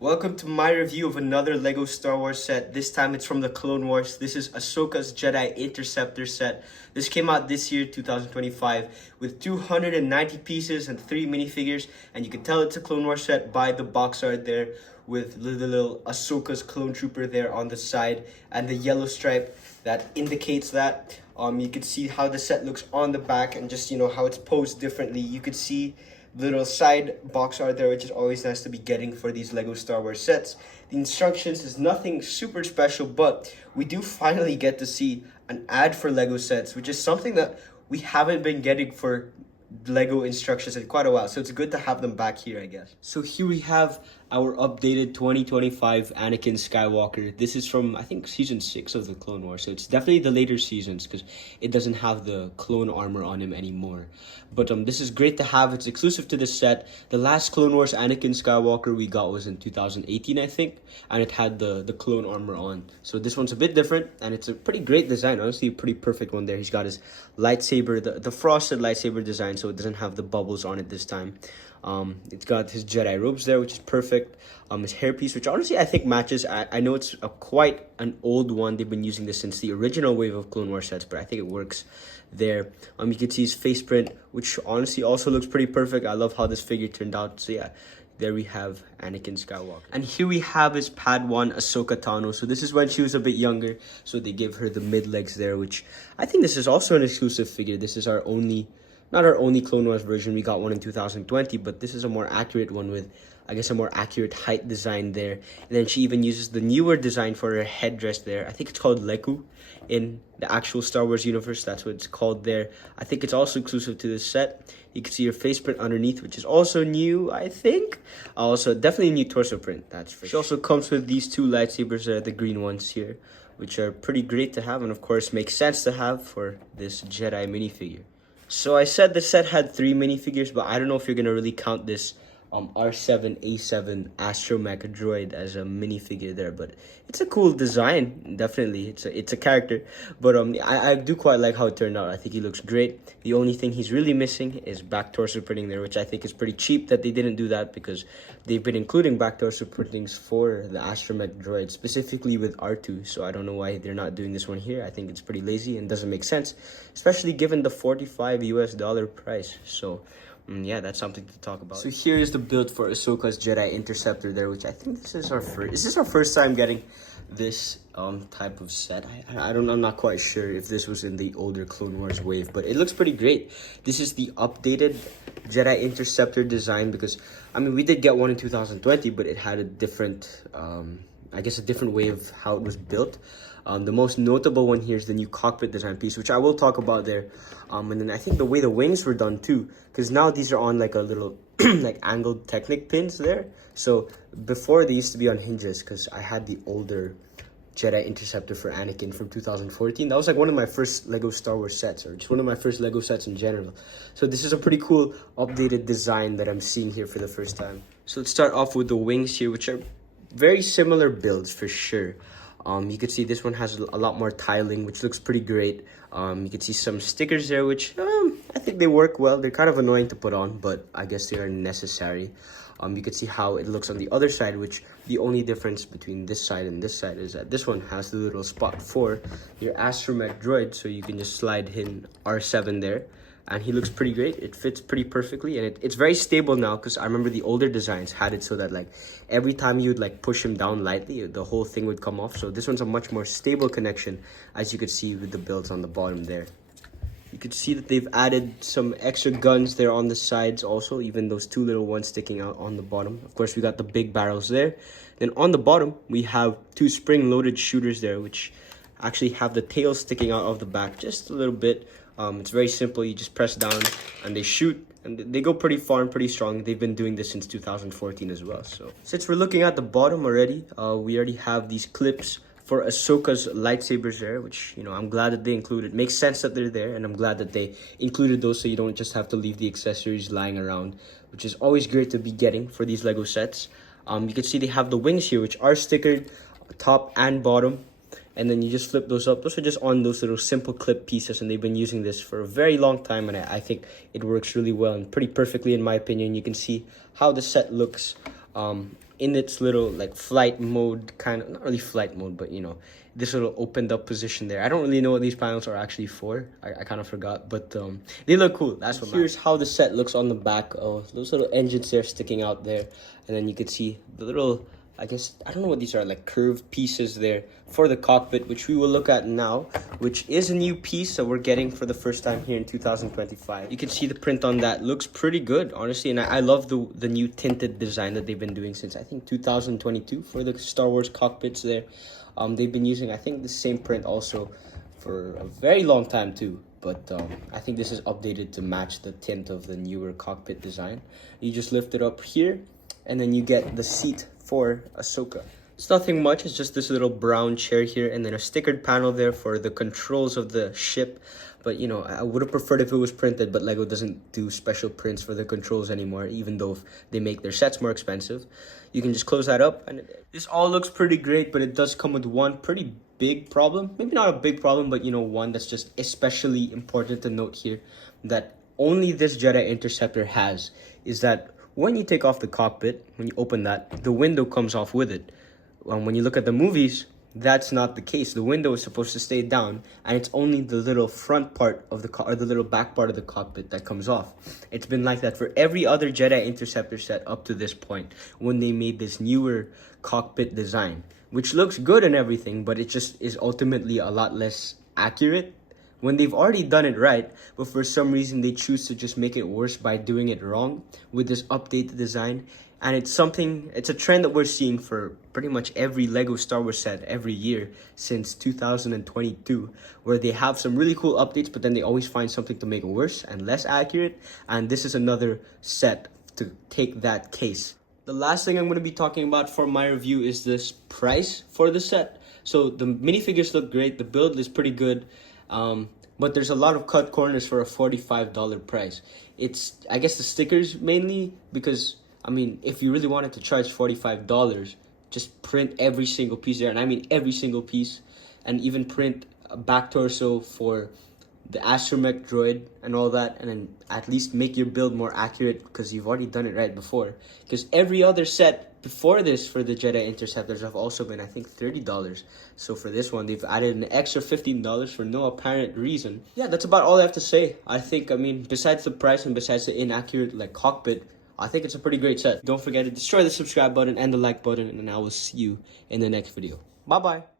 Welcome to my review of another LEGO Star Wars set. This time it's from the Clone Wars. This is Ahsoka's Jedi Interceptor set. This came out this year, 2025, with 290 pieces and 3 minifigures. And you can tell it's a Clone Wars set by the box art there, with the little Ahsoka's clone trooper there on the side and the yellow stripe that indicates that. You can see how the set looks on the back and just, how it's posed differently. You could see little side box art there, which is always nice to be getting for these LEGO Star Wars sets. The instructions is nothing super special, but we do finally get to see an ad for LEGO sets, which is something that we haven't been getting for LEGO instructions in quite a while, so it's good to have them back here, I guess. So here we have our updated 2025 Anakin Skywalker. This is from, I think, season 6 of the Clone Wars, so it's definitely the later seasons because it doesn't have the clone armor on him anymore. But this is great to have. It's exclusive to this set. The last Clone Wars Anakin Skywalker we got was in 2018, I think, and it had the clone armor on. So this one's a bit different, and it's a pretty great design. Honestly, a pretty perfect one there. He's got his lightsaber, the frosted lightsaber design, so it doesn't have the bubbles on it this time. It's got his Jedi robes there, which is perfect. His hairpiece, which honestly I think matches. I know it's quite an old one. They've been using this since the original wave of Clone Wars sets, but I think it works there. You can see his face print, which honestly also looks pretty perfect. I love how this figure turned out. So yeah, there we have Anakin Skywalker. And here we have his Padawan Ahsoka Tano. So this is when she was a bit younger. So they give her the mid-legs there, which I think this is also an exclusive figure. This is our only, not our only Clone Wars version. We got one in 2020, but this is a more accurate one with, I guess, a more accurate height design there. And then she even uses the newer design for her headdress there. I think it's called Leku in the actual Star Wars universe. That's what it's called there. I think it's also exclusive to this set. You can see her face print underneath, which is also new, I think. Also, definitely a new torso print, that's for sure. She also comes with these two lightsabers, the green ones here, which are pretty great to have and, of course, make sense to have for this Jedi minifigure. So I said the set had 3 minifigures, but I don't know if you're going to really count this R7A7 astromech droid as a minifigure there, but it's a cool design. Definitely, it's a character, but I do quite like how it turned out. I think he looks great. The only thing he's really missing is back torso printing there, which I think is pretty cheap that they didn't do that, because they've been including back torso printings for the astromech droid, specifically with R2. So I don't know why they're not doing this one here. I think it's pretty lazy and doesn't make sense, especially given the $45 US price. So yeah, that's something to talk about. So here is the build for Ahsoka's Jedi Interceptor there, which I think this is our first. Is this our first time getting this type of set? I'm not quite sure if this was in the older Clone Wars wave, but it looks pretty great. This is the updated Jedi Interceptor design, because I mean we did get one in 2020, but it had a different I guess a different way of how it was built. The most notable one here is the new cockpit design piece, which I will talk about there. And then I think the way the wings were done too, because now these are on like a little like angled Technic pins there. So before they used to be on hinges, because I had the older Jedi Interceptor for Anakin from 2014. That was like one of my first LEGO Star Wars sets, or just one of my first LEGO sets in general. So this is a pretty cool updated design that I'm seeing here for the first time. So let's start off with the wings here, which are very similar builds for sure. You can see this one has a lot more tiling, which looks pretty great. You can see some stickers there, which I think they work well. They're kind of annoying to put on, but I guess they are necessary. You can see how it looks on the other side, which the only difference between this side and this side is that this one has the little spot for your astromech droid, so you can just slide in R7 there. And he looks pretty great. It fits pretty perfectly, and it's very stable now, because I remember the older designs had it so that like every time you'd like push him down lightly, the whole thing would come off. So this one's a much more stable connection, as you could see with the builds on the bottom there. You could see that they've added some extra guns there on the sides also, even those two little ones sticking out on the bottom. Of course, we got the big barrels there. Then on the bottom, we have 2 spring-loaded shooters there, which actually have the tail sticking out of the back just a little bit. It's very simple. You just press down and they shoot, and they go pretty far and pretty strong. They've been doing this since 2014 as well. So since we're looking at the bottom already, we already have these clips for Ahsoka's lightsabers there, which, I'm glad that they included. Makes sense that they're there, and I'm glad that they included those so you don't just have to leave the accessories lying around, which is always great to be getting for these LEGO sets. You can see they have the wings here, which are stickered top and bottom. And then you just flip those up. Those are just on those little simple clip pieces, and they've been using this for a very long time, and I think it works really well and pretty perfectly in my opinion. You can see how the set looks in its little like flight mode, kind of, not really flight mode, but you know, this little opened up position there. I don't really know what these panels are actually for. I kind of forgot, but they look cool. That's what here's how the set looks on the back. Oh, those little engines there sticking out there, and then you could see the little, I guess, I don't know what these are, like curved pieces there for the cockpit, which we will look at now, which is a new piece that we're getting for the first time here in 2025. You can see the print on that looks pretty good, honestly, and I love the new tinted design that they've been doing since, I think, 2022 for the Star Wars cockpits there. They've been using, I think, the same print also for a very long time too, but I think this is updated to match the tint of the newer cockpit design. You just lift it up here, and then you get the seat for Ahsoka. It's nothing much, it's just this little brown chair here, and then a stickered panel there for the controls of the ship. But you know, I would have preferred if it was printed, but Lego doesn't do special prints for the controls anymore, even though they make their sets more expensive. You can just close that up, and this all looks pretty great, but it does come with one pretty big problem. Maybe not a big problem, but you know, one that's just especially important to note here, that only this Jedi Interceptor has, is that when you take off the cockpit, when you open that, the window comes off with it. When you look at the movies, that's not the case. The window is supposed to stay down, and it's only the little front part of the or the little back part of the cockpit that comes off. It's been like that for every other Jedi Interceptor set up to this point when they made this newer cockpit design, which looks good and everything, but it just is ultimately a lot less accurate when they've already done it right, but for some reason they choose to just make it worse by doing it wrong with this updated design. And it's a trend that we're seeing for pretty much every Lego Star Wars set every year since 2022, where they have some really cool updates, but then they always find something to make it worse and less accurate. And this is another set to take that case. The last thing I'm going to be talking about for my review is this price for the set. So the minifigures look great, the build is pretty good, but there's a lot of cut corners for a $45 price. It's, I guess, the stickers mainly, because I mean, if you really wanted to charge $45, just print every single piece there, and I mean every single piece, and even print a back torso for the astromech droid and all that, and then at least make your build more accurate because you've already done it right before. Because every other set before this for the Jedi Interceptors have also been, I think, $30. So for this one, they've added an extra $15 for no apparent reason. Yeah, that's about all I have to say. I think, I mean, besides the price and besides the inaccurate like cockpit, I think it's a pretty great set. Don't forget to destroy the subscribe button and the like button, and I will see you in the next video. Bye-bye.